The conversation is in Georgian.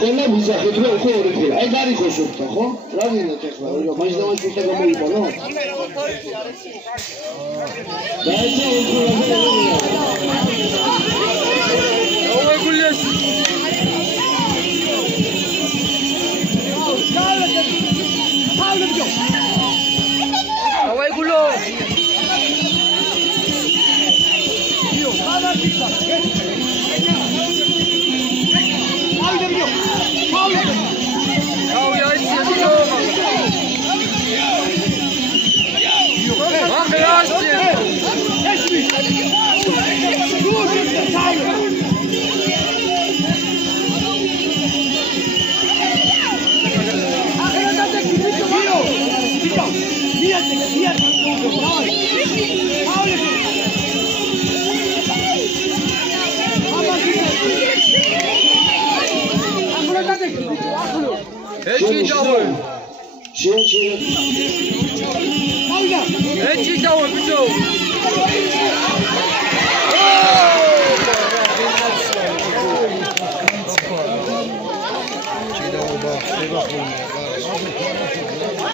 ყველა მიზახით რომ უკვე ორი ხელი. აი გარიხოსებდა ხო? რა გინდათ ახლა? მაინც და მაინც უნდა გამოიყენო. დაიწყო უკვე. აუგულიეს. აუგულო. იო, ხალა ფიქრა.